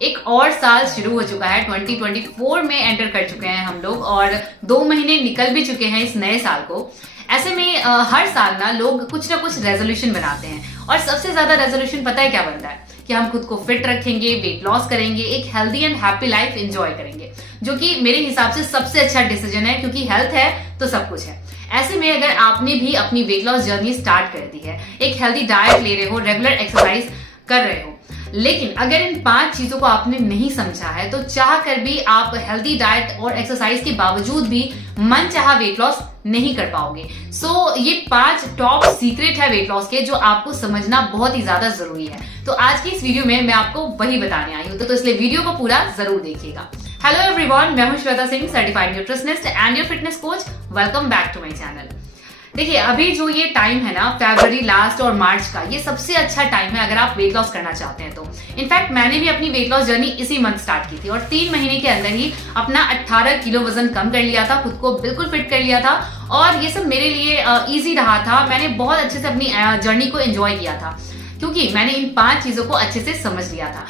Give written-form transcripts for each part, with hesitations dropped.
एक और साल शुरू हो चुका है, 2024 में एंटर कर चुके हैं हम लोग और 2 महीने निकल भी चुके हैं इस नए साल को। ऐसे में हर साल ना लोग कुछ ना कुछ रेजोल्यूशन बनाते हैं और सबसे ज्यादा रेजोल्यूशन पता है क्या बनता है कि हम खुद को फिट रखेंगे, वेट लॉस करेंगे, एक healthy and happy life enjoy करेंगे, जो कि मेरे हिसाब से सबसे अच्छा डिसीजन है क्योंकि हेल्थ है तो सब कुछ है। ऐसे में अगर आपने भी अपनी वेट लॉस जर्नी स्टार्ट कर दी है, एक हेल्दी डाइट ले रहे हो, रेगुलर एक्सरसाइज कर रहे हो, लेकिन अगर इन 5 चीजों को आपने नहीं समझा है तो चाह कर भी आप हेल्दी डाइट और एक्सरसाइज के बावजूद भी मन चाहा वेट लॉस नहीं कर पाओगे। ये 5 टॉप सीक्रेट है वेट लॉस के जो आपको समझना बहुत ही ज्यादा जरूरी है। तो आज की इस वीडियो में मैं आपको वही बताने आई हूँ, तो इसलिए वीडियो को पूरा जरूर देखिएगा। हेलो एवरीवन, मैं हूं Shweta Singh, certified nutritionist and your fitness coach. Welcome back to my channel. देखिए, अभी जो ये टाइम है ना, फरवरी लास्ट और मार्च का, ये सबसे अच्छा टाइम है अगर आप वेट लॉस करना चाहते हैं तो। इनफैक्ट मैंने भी अपनी वेट लॉस जर्नी इसी मंथ स्टार्ट की थी और 3 महीने के अंदर ही अपना 18 किलो वजन कम कर लिया था, खुद को बिल्कुल फिट कर लिया था और ये सब मेरे लिए ईजी रहा था। मैंने बहुत अच्छे से अपनी जर्नी को एंजॉय किया था क्योंकि मैंने इन 5 चीजों को अच्छे से समझ लिया था।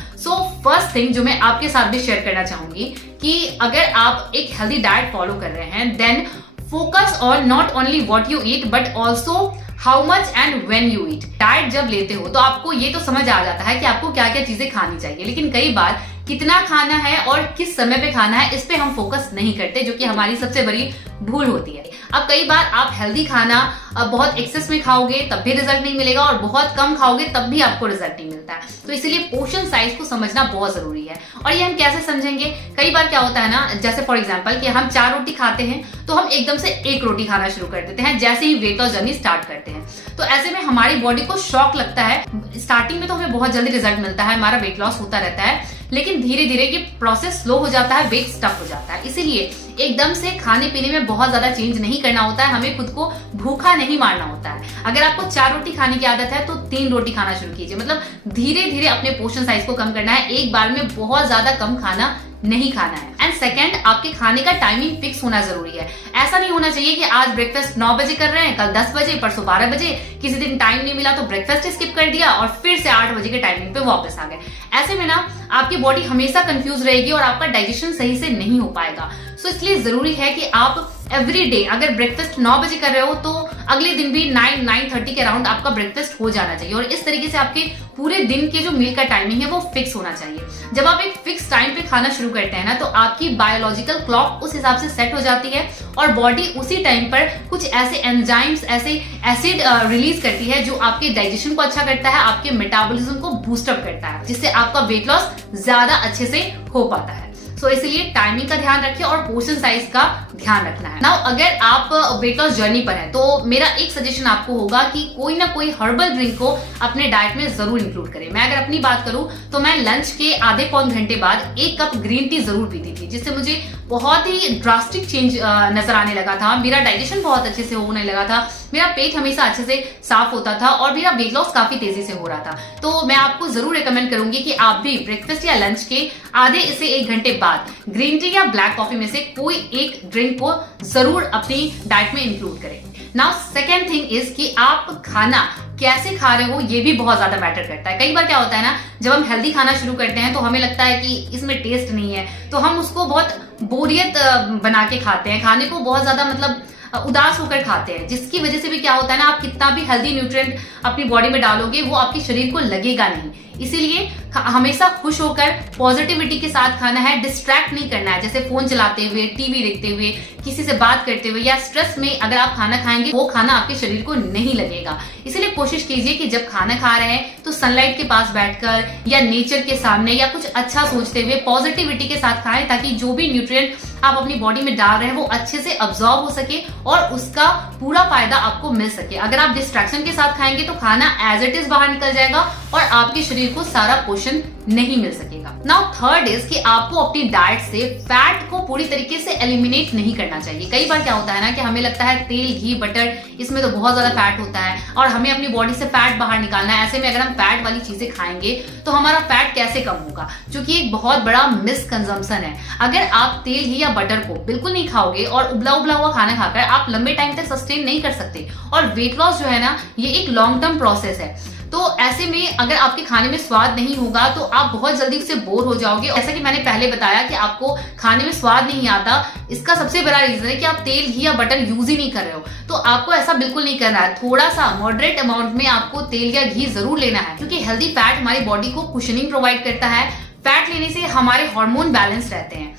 फर्स्ट थिंग जो मैं आपके साथ भी शेयर करना चाहूंगी कि अगर आप एक हेल्दी डाइट फॉलो कर रहे हैं, then focus on not only what you eat but also how much and when you eat. Diet जब लेते हो तो आपको ये तो समझ आ जाता है कि आपको क्या क्या चीजें खानी चाहिए, लेकिन कई बार कितना खाना है और किस समय पे खाना है इस पे हम फोकस नहीं करते, जो कि हमारी सबसे बड़ी भूल होती है। अब कई बार आप हेल्दी खाना बहुत एक्सेस में खाओगे तब भी रिजल्ट नहीं मिलेगा और बहुत कम खाओगे तब भी आपको रिजल्ट नहीं मिलता है। तो इसीलिए पोर्शन साइज को समझना बहुत जरूरी है। और ये हम कैसे समझेंगे? कई बार क्या होता है ना, जैसे फॉर एग्जांपल कि हम 4 रोटी खाते हैं तो हम एकदम से 1 रोटी खाना शुरू कर देते हैं जैसे ही वेट लॉस जर्नी स्टार्ट करते हैं। तो ऐसे में हमारी बॉडी को शॉक लगता है। स्टार्टिंग में तो हमें बहुत जल्दी रिजल्ट मिलता है, हमारा वेट लॉस होता रहता है, लेकिन धीरे धीरे ये प्रोसेस स्लो हो जाता है, वेट स्टक हो जाता है। इसीलिए एकदम से खाने पीने में बहुत ज्यादा चेंज नहीं करना होता है, हमें खुद को भूखा नहीं मारना होता है। अगर आपको 4 रोटी खाने की आदत है तो 3 रोटी खाना शुरू कीजिए। मतलब धीरे धीरे अपने पोर्शन साइज को कम करना है, एक बार में बहुत ज्यादा कम खाना नहीं खाना है। एंड सेकेंड, आपके खाने का टाइमिंग फिक्स होना जरूरी है। ऐसा नहीं होना चाहिए कि आज ब्रेकफास्ट 9 बजे कर रहे हैं, कल 10 बजे, परसों 12 बजे, किसी दिन टाइम नहीं मिला तो ब्रेकफास्ट स्किप कर दिया और फिर से 8 बजे के टाइमिंग पे वापस आ गए। ऐसे में ना आपकी बॉडी हमेशा कंफ्यूज रहेगी और आपका डाइजेशन सही से नहीं हो पाएगा। इसलिए जरूरी है कि आप एवरी डे अगर ब्रेकफास्ट 9 बजे कर रहे हो तो अगले दिन भी 9-9:30 के अराउंड आपका ब्रेकफास्ट हो जाना चाहिए और इस तरीके से आपके पूरे दिन के जो मील का टाइमिंग है वो फिक्स होना चाहिए। जब आप एक फिक्स टाइम पे खाना शुरू करते हैं ना तो आपकी बायोलॉजिकल क्लॉक उस हिसाब से सेट हो जाती है और बॉडी उसी टाइम पर कुछ ऐसे एंजाइम्स, ऐसे एसिड रिलीज करती है जो आपके डाइजेशन को अच्छा करता है, आपके मेटाबॉलिज्म को बूस्टअप करता है, जिससे आपका वेट लॉस ज्यादा अच्छे से हो पाता है। इसलिए टाइमिंग का ध्यान रखिए और पोर्शन साइज का ध्यान रखना है। नाउ अगर आप वेट लॉस जर्नी पर हैं तो मेरा एक सजेशन आपको होगा कि कोई ना कोई हर्बल ड्रिंक को अपने डाइट में जरूर इंक्लूड करें। मैं अगर अपनी बात करूं तो मैं लंच के आधे पौन घंटे बाद 1 कप ग्रीन टी जरूर पीती थी, जिससे मुझे बहुत ही ड्रास्टिक चेंज नजर आने लगा था। मेरा डाइजेशन बहुत अच्छे से होने लगा था, मेरा पेट हमेशा अच्छे से साफ होता था और मेरा वेट लॉस काफी तेजी से हो रहा था। तो मैं आपको जरूर रिकमेंड करूंगी कि आप भी ब्रेकफास्ट या लंच के आधे से 1 घंटे बाद ग्रीन टी या ब्लैक कॉफी में से कोई एक ड्रिंक को जरूर अपनी डाइट में इंक्लूड करें। नाउ सेकेंड थिंग इज कि आप खाना कैसे खा रहे हो ये भी बहुत ज्यादा मैटर करता है। कई बार क्या होता है ना, जब हम हेल्दी खाना शुरू करते हैं तो हमें लगता है कि इसमें टेस्ट नहीं है तो हम उसको बहुत बोरियत बना के खाते हैं, खाने को बहुत ज्यादा मतलब उदास होकर खाते हैं, जिसकी वजह से भी क्या होता है ना, आप कितना भी हेल्दी न्यूट्रिएंट अपनी बॉडी में डालोगे वो आपके शरीर को लगेगा नहीं। इसीलिए हमेशा खुश होकर पॉजिटिविटी के साथ खाना है, डिस्ट्रैक्ट नहीं करना है, जैसे फोन चलाते हुए, टीवी देखते हुए, किसी से बात करते हुए या स्ट्रेस में अगर आप खाना खाएंगे वो खाना आपके शरीर को नहीं लगेगा। इसीलिए कोशिश कीजिए कि जब खाना खा रहे हैं तो सनलाइट के पास बैठकर या नेचर के सामने या कुछ अच्छा सोचते हुए पॉजिटिविटी के साथ खाएं, ताकि जो भी न्यूट्रिएंट आप अपनी बॉडी में डाल रहे हैं वो अच्छे से अब्सॉर्ब हो सके और उसका पूरा फायदा आपको मिल सके। अगर आप डिस्ट्रैक्शन के साथ खाएंगे तो खाना एज इट इज बाहर निकल जाएगा और आपके शरीर को सारा पोषण नहीं मिल सकेगा। नाउ थर्ड इज कि आपको अपनी डाइट से फैट को पूरी तरीके से एलिमिनेट नहीं करना चाहिए। कई बार क्या होता है ना कि हमें लगता है तेल, घी, बटर, इसमें तो बहुत ज्यादा फैट होता है और हमें अपनी बॉडी से फैट बाहर निकालना है। ऐसे में अगर हम फैट वाली चीजें खाएंगे तो हमारा फैट कैसे कम होगा, जो कि एक बहुत बड़ा मिसकंजम्पशन है। अगर आप तेल, घी या बटर को बिल्कुल नहीं खाओगे और उबला उबला हुआ खाना खाकर आप लंबे टाइम तक सस्टेन नहीं कर सकते। और वेट लॉस जो है ना, ये एक लॉन्ग टर्म प्रोसेस है। तो ऐसे में अगर आपके खाने में स्वाद नहीं होगा तो आप बहुत जल्दी उससे बोर हो जाओगे। जैसा कि मैंने पहले बताया कि आपको खाने में स्वाद नहीं आता, इसका सबसे बड़ा रीजन है कि आप तेल, घी या बटर यूज ही नहीं कर रहे हो। तो आपको ऐसा बिल्कुल नहीं करना है। थोड़ा सा मॉडरेट अमाउंट में आपको तेल या घी जरूर लेना है, क्योंकि हेल्दी फैट हमारी बॉडी को कुशनिंग प्रोवाइड करता है। फैट लेने से हमारे हार्मोन बैलेंस रहते हैं।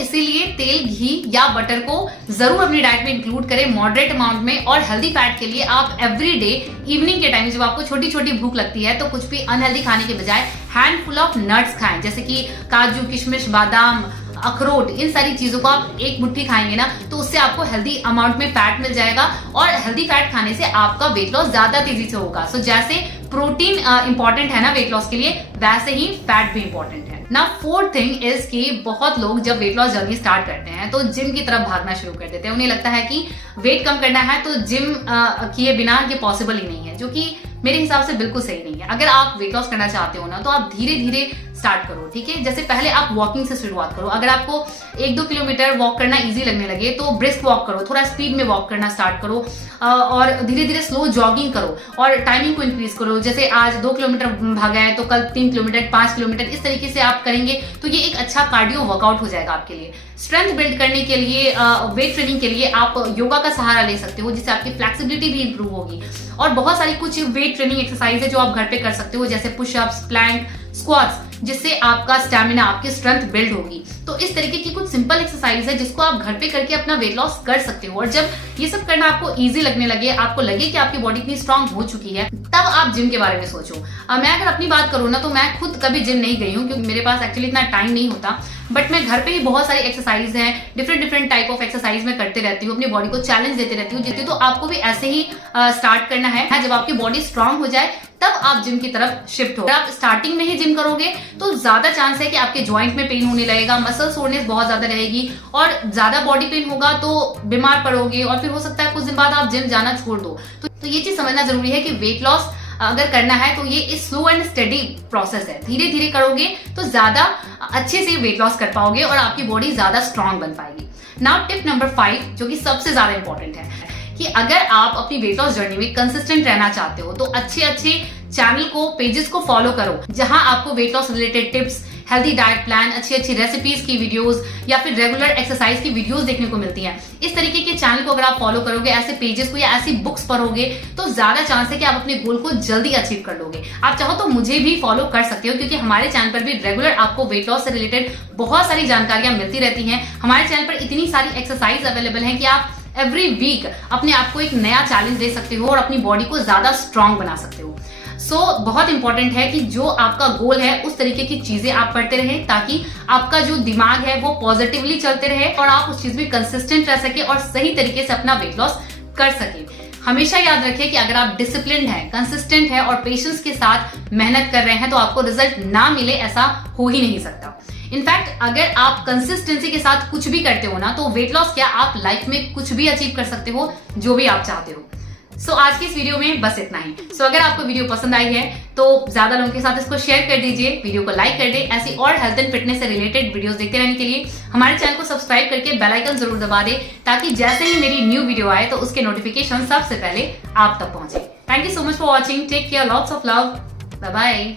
इसीलिए तेल, घी या बटर को जरूर अपनी डाइट में इंक्लूड करें मॉडरेट अमाउंट में। और हेल्दी फैट के लिए आप एवरी डे इवनिंग के टाइम जब आपको छोटी छोटी भूख लगती है तो कुछ भी अनहेल्दी खाने के बजाय हैंडफुल ऑफ नट्स खाएं, जैसे कि काजू, किशमिश, बादाम, अखरोट। इन सारी चीजों को आप एक मुट्ठी खाएंगे ना तो उससे आपको हेल्दी अमाउंट में फैट मिल जाएगा, और हेल्दी फैट खाने से आपका वेट लॉस ज्यादा तेजी से होगा। जैसे प्रोटीन इंपॉर्टेंट है ना वेट लॉस के लिए, वैसे ही फैट भी इंपॉर्टेंट है ना। फोर्थ थिंग इज कि बहुत लोग जब वेट लॉस जर्नी स्टार्ट करते हैं तो जिम की तरफ भागना शुरू कर देते हैं। उन्हें लगता है कि वेट कम करना है तो जिम किए बिना ये पॉसिबल ही नहीं है, जो कि मेरे हिसाब से बिल्कुल सही नहीं है। अगर आप वेट लॉस करना चाहते हो ना तो आप धीरे धीरे स्टार्ट करो, ठीक है। जैसे पहले आप वॉकिंग से शुरुआत करो। अगर आपको 1-2 किलोमीटर वॉक करना इजी लगने लगे तो ब्रिस्क वॉक करो, थोड़ा स्पीड में वॉक करना स्टार्ट करो, और धीरे धीरे स्लो जॉगिंग करो और टाइमिंग को इंक्रीज करो। जैसे आज 2 किलोमीटर भागा है तो कल 3 किलोमीटर, 5 किलोमीटर, इस तरीके से आप करेंगे तो ये एक अच्छा कार्डियो वर्कआउट हो जाएगा आपके लिए। स्ट्रेंथ बिल्ड करने के लिए, वेट ट्रेनिंग के लिए आप योगा का सहारा ले सकते हो, जिससे आपकी फ्लेक्सिबिलिटी भी इंप्रूव होगी। और बहुत सारी कुछ वेट ट्रेनिंग एक्सरसाइज है जो आप घर पे कर सकते हो, जैसे पुशअप्स, प्लैंक, स्क्वाट्स, जिससे आपका स्टैमिना, आपकी स्ट्रेंथ बिल्ड होगी। तो इस तरीके की कुछ सिंपल एक्सरसाइज है जिसको आप घर पे करके अपना वेट लॉस कर सकते हो। और जब ये सब करना आपको इजी लगने लगे, आपको लगे कि आपकी बॉडी इतनी स्ट्रांग हो चुकी है, तब आप जिम के बारे में सोचो। मैं अगर अपनी बात करूँ ना तो मैं खुद कभी जिम नहीं गई हूँ, क्योंकि मेरे पास एक्चुअली इतना टाइम नहीं होता। बट मैं घर पे ही बहुत सारी एक्सरसाइज है, डिफरेंट टाइप ऑफ एक्सरसाइज मैं करते रहती हूँ, अपनी बॉडी को चैलेंज देते रहती हूँ। तो आपको भी ऐसे ही स्टार्ट करना है। जब आपकी बॉडी स्ट्रांग हो जाए तब आप जिम की तरफ शिफ्ट हो। अगर आप स्टार्टिंग में ही जिम करोगे तो ज्यादा चांस है कि आपके जॉइंट में पेन होने लगेगा, मसल सोरनेस बहुत ज्यादा रहेगी, और ज्यादा बॉडी पेन होगा तो बीमार पड़ोगे, और फिर हो सकता है कुछ दिन बाद आप जिम जाना छोड़ दो। तो ये चीज समझना जरूरी है कि वेट लॉस अगर करना है तो ये स्लो एंड स्टेडी प्रोसेस है। धीरे धीरे करोगे तो ज्यादा अच्छे से वेट लॉस कर पाओगे और आपकी बॉडी ज्यादा स्ट्रांग बन पाएगी। नाउ टिप नंबर 5, जो कि सबसे ज्यादा इंपॉर्टेंट है, कि अगर आप अपनी वेट लॉस जर्नी में कंसिस्टेंट रहना चाहते हो तो अच्छे चैनल को, पेजेस को फॉलो करो, जहां आपको weight loss related tips, healthy diet plan, अच्छी रेसिपीज की वीडियोस या फिर रेगुलर एक्सरसाइज की वीडियोस देखने को मिलती हैं। इस तरीके के चैनल को अगर आप फॉलो करोगे, ऐसे पेजेस को या ऐसी बुक्स पढ़ोगे, तो ज्यादा चांस है कि आप अपने गोल को जल्दी अचीव कर लोगे। आप चाहो तो मुझे भी फॉलो कर सकते हो, क्योंकि हमारे चैनल पर भी रेगुलर आपको वेट लॉस से रिलेटेड बहुत सारी जानकारियां मिलती रहती हैं। हमारे चैनल पर इतनी सारी एक्सरसाइज अवेलेबल है कि आप एवरी वीक अपने आप को एक नया चैलेंज दे सकते हो और अपनी बॉडी को ज्यादा स्ट्रांग बना सकते हो। बहुत इंपॉर्टेंट है कि जो आपका गोल है उस तरीके की चीजें आप पढ़ते रहे, ताकि आपका जो दिमाग है वो पॉजिटिवली चलते रहे और आप उस चीज में कंसिस्टेंट रह सके और सही तरीके से अपना वेट लॉस कर सके। हमेशा याद रखें कि अगर आप डिसिप्लिन्ड है, कंसिस्टेंट है और पेशेंस के साथ मेहनत कर रहे हैं तो आपको रिजल्ट ना मिले ऐसा हो ही नहीं सकता। इनफैक्ट अगर आप कंसिस्टेंसी के साथ कुछ भी करते हो ना तो वेट लॉस क्या, आप लाइफ में कुछ भी अचीव कर सकते हो जो भी आप चाहते हो। आज की इस वीडियो में बस इतना ही। अगर आपको वीडियो पसंद आई है तो ज्यादा लोगों के साथ इसको शेयर कर दीजिए, वीडियो को लाइक कर दे। ऐसी और हेल्थ एंड फिटनेस से रिलेटेड वीडियोस देखते रहने के लिए हमारे चैनल को सब्सक्राइब करके बेल आइकन जरूर दबा दे, ताकि जैसे ही मेरी न्यू वीडियो आए तो उसके नोटिफिकेशन सबसे पहले आप तक पहुंचे। Thank you so much for watching, take care, lots of love, bye bye.